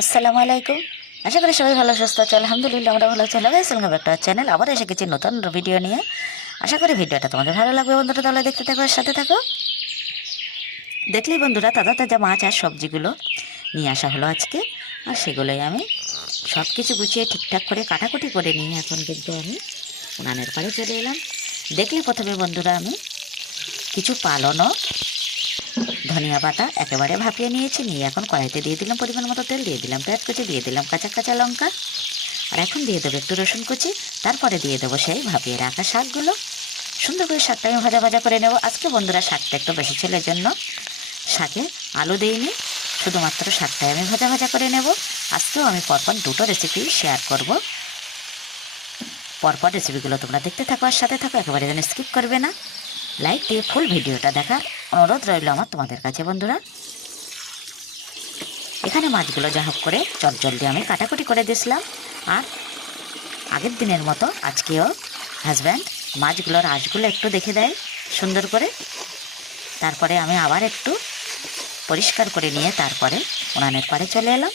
আসসালামু আলাইকুম। আশা করি সবাই ভালো, সুস্থ আছে। আলহামদুলিল্লাহ আমরা ভালো আছি। লাগাই ওয়েলকাম একটা চ্যানেল। আবার এসে গেছি নতুন ভিডিও নিয়ে। আশা করি ভিডিওটা তোমাদের ভালো লাগবে। বন্ধুরা, তাহলে দেখতে থাকো সাথে থাকো। দেখলেই বন্ধুরা, তাজা তাজা মাছ আর সবজিগুলো নিয়ে আসা হলো আজকে। আর সেগুলোই আমি সব কিছু গুছিয়ে ঠিকঠাক করে, কাটাকুটি করে নিয়ে এখন কিন্তু আমি উনানের পাড়ে চলে এলাম। দেখলে প্রথমে বন্ধুরা আমি কিছু পালনও ধনিয়া পাতা একেবারে ভাপিয়ে নিয়েছি, নিয়ে এখন কড়াইতে দিয়ে দিলাম পরিমাণ মতো তেল, দিয়ে দিলাম পেঁয়াজ কুচি, দিয়ে দিলাম কাঁচা কাঁচা লঙ্কা। আর এখন দিয়ে দেবো একটু রসুন কুচি, তারপরে দিয়ে দেবো সেই ভাপিয়ে রাখা শাকগুলো। সুন্দর করে শাকটা আমি ভাজা ভাজা করে নেব। আজকে বন্ধুরা শাকটা একটু বেশি ছেলের জন্য। শাকে আলু দিইনি, শুধুমাত্র শাকটাই আমি ভাজা ভাজা করে নেব। আজকেও আমি পরপর দুটো রেসিপি শেয়ার করব। পরপর রেসিপিগুলো তোমরা দেখতে থাকো আর সাথে থাকো, একেবারে যেন স্কিপ করবে না। লাইক দিয়ে ফুল ভিডিওটা দেখার অনুরোধ রইল আমার তোমাদের কাছে, বন্ধুরা। এখানে মাছগুলো যা হোক করে চটজলদি আমি কাটাকুটি করে দিয়েছিলাম। আর আগের দিনের মতো আজকেও হাজব্যান্ড মাছগুলোর আঁশগুলো একটু দেখে দেয় সুন্দর করে। তারপরে আমি আবার একটু পরিষ্কার করে নিয়ে তারপরে উনানের পাড়ে চলে এলাম।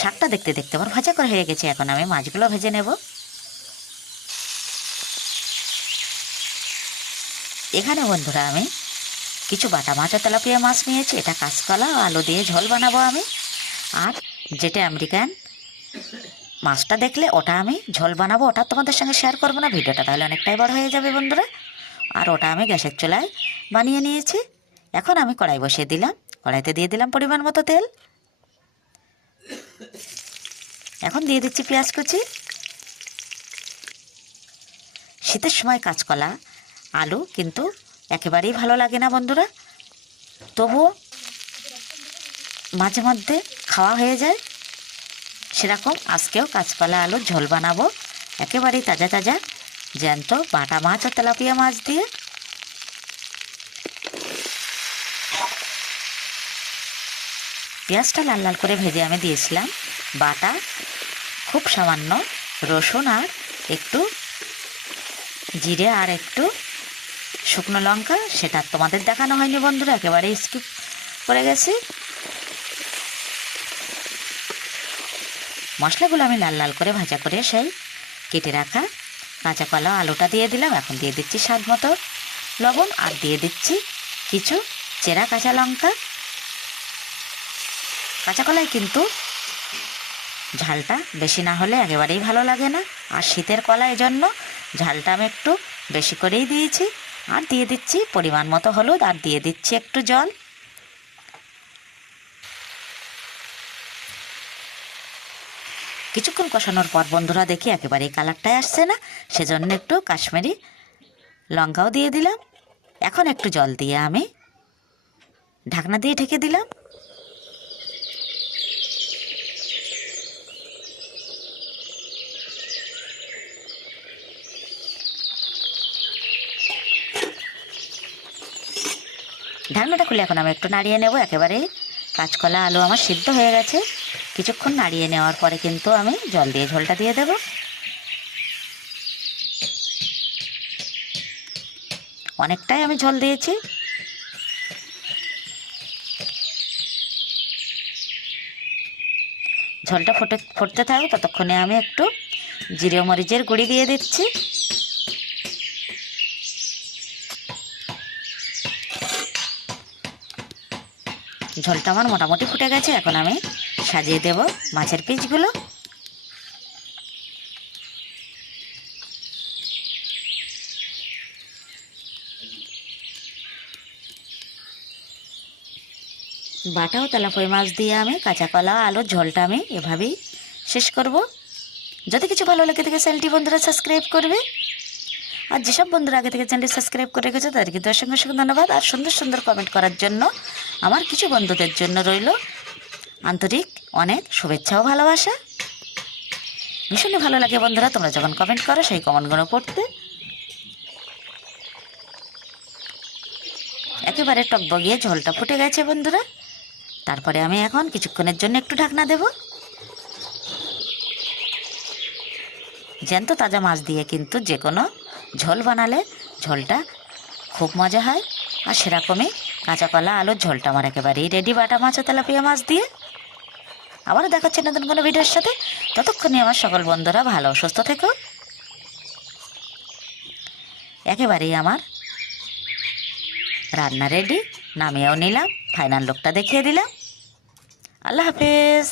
শাকটা দেখতে দেখতে আমার ভাজা করে হয়ে গেছে, এখন আমি মাছগুলো ভেজে নেব। এখানে বন্ধুরা আমি কিছু বাটা মাছ ও তেলাপিয়া মাছ নিয়েছি, এটা কাঁচকলা, আলু দিয়ে ঝোল বানাবো আমি। আর যেটা আমেরিকান মাছটা দেখলে ওটা আমি ঝোল বানাবো, ওটা তোমাদের সঙ্গে শেয়ার করব না, ভিডিওটা তাহলে অনেকটাই বড় হয়ে যাবে বন্ধুরা। আর ওটা আমি গ্যাসের চুলায় বানিয়ে নিয়েছি। এখন আমি কড়াই বসিয়ে দিলাম, কড়াইতে দিয়ে দিলাম পরিমাণ মতো তেল। এখন দিয়ে দিচ্ছি পেঁয়াজ কুচি। শীতের সময় কাঁচকলা আলু, কিন্তু একেবারেই ভালো লাগে না বন্ধুরা। তবুও মাঝে মধ্যে খাওয়া হয়ে যায়। সেরকম আজকেও কাঁচকলা আলুর ঝোল বানাবো। একেবারেই তাজা তাজা, জ্যান্ত বাটা মাছ আর তেলাপিয়া মাছ দিয়ে। পেঁয়াজটা লাল লাল করে ভেজে আমি দিয়েছিলাম। বাটা, খুব সামান্য, রসুন আর একটু জিরে আর একটু শুকনো লঙ্কা, সেটা তোমাদের দেখানো হয়নি বন্ধুরা, একেবারে স্কিপ করে গেছি। মশলাগুলো আমি লাল লাল করে ভাজা করে সেই কেটে রাখা কাঁচা কলা আলুটা দিয়ে দিলাম, এখন দিয়ে দিচ্ছি স্বাদ মতো লবণ, আর দিয়ে দিচ্ছি কিছু চেরা কাঁচা লঙ্কা। কাঁচা কলায় কিন্তু ঝালটা বেশি না হলে একেবারেই ভালো লাগে না, আর শীতের কলা এই জন্য ঝালটা আমি একটু বেশি করেই দিয়েছি। আর দিয়ে দিচ্ছি পরিমাণ মতো হলুদ, আর দিয়ে দিচ্ছি একটু জল। কিছুক্ষণ কষানোর পর বন্ধুরা দেখি একেবারেই কালারটাই আসছে না, সেজন্য একটু কাশ্মীরি লঙ্কাও দিয়ে দিলাম। এখন একটু জল দিয়ে আমি ঢাকনা দিয়ে ঢেকে দিলাম। ঢাকনাটা খুলে এখন আমি একটু নাড়িয়ে নেব একেবারে কাঁচকলা, আলু আমার সিদ্ধ হয়ে গেছে। কিছুক্ষণ নাড়িয়ে নেওয়ার পরে কিন্তু আমি জল দিয়ে ঝোলটা দিয়ে দেব। অনেকটাই আমি ঝোল দিয়েছি। ঝোলটা ফুটে ফুটতে থাকবে ততক্ষণে আমি একটু জিরে মরিচের গুঁড়ি দিয়ে দিচ্ছি। ঝোলটা আমার মোটামুটি ফুটে গেছে, এখন আমি সাজিয়ে দেব মাছের পিসগুলো। বাটা ও তেলাপই মাছ দিয়ে আমি কাঁচা কলা আলুর ঝোলটা আমি এভাবেই শেষ করব। যদি কিছু ভালো লেগে থাকে, চ্যানেলটি বন্ধুরা সাবস্ক্রাইব করবে। আর যেসব বন্ধুরা আগে থেকে চ্যানেলটি সাবস্ক্রাইব করে রেখেছে, তাদেরকে অসংখ্য অসংখ্য ধন্যবাদ। আর সুন্দর সুন্দর কমেন্ট করার জন্য আমার কিছু বন্ধুদের জন্য রইল আন্তরিক অনেক শুভেচ্ছা ও ভালোবাসা। ভীষণই ভালো লাগে বন্ধুরা, তোমরা যখন কমেন্ট করো, সেই কমেন্টগুলো পড়তে। একেবারে টকবগিয়ে ঝোলটা ফুটে গেছে বন্ধুরা। তারপরে আমি এখন কিছুক্ষণের জন্য একটু ঢাকনা দেব। জ্যান্ত তাজা মাছ দিয়ে কিন্তু যে কোনো ঝোল বানালে ঝোলটা খুব মজা হয়। আর সেরকমই কাঁচা কলা আলুর ঝোলটা আমার একেবারেই রেডি বাটা মাছ ও তেলাপিয়া মাছ দিয়ে। আবারও দেখাচ্ছে নতুন কোনো ভিডিওর সাথে। ততক্ষণে আমার সকল বন্ধুরা ভালো, সুস্থ থেকো। একেবারেই আমার রান্না রেডি নামিয়েও নিলাম ফাইনাল লোকটা দেখিয়ে দিলাম। আল্লাহ হাফেজ।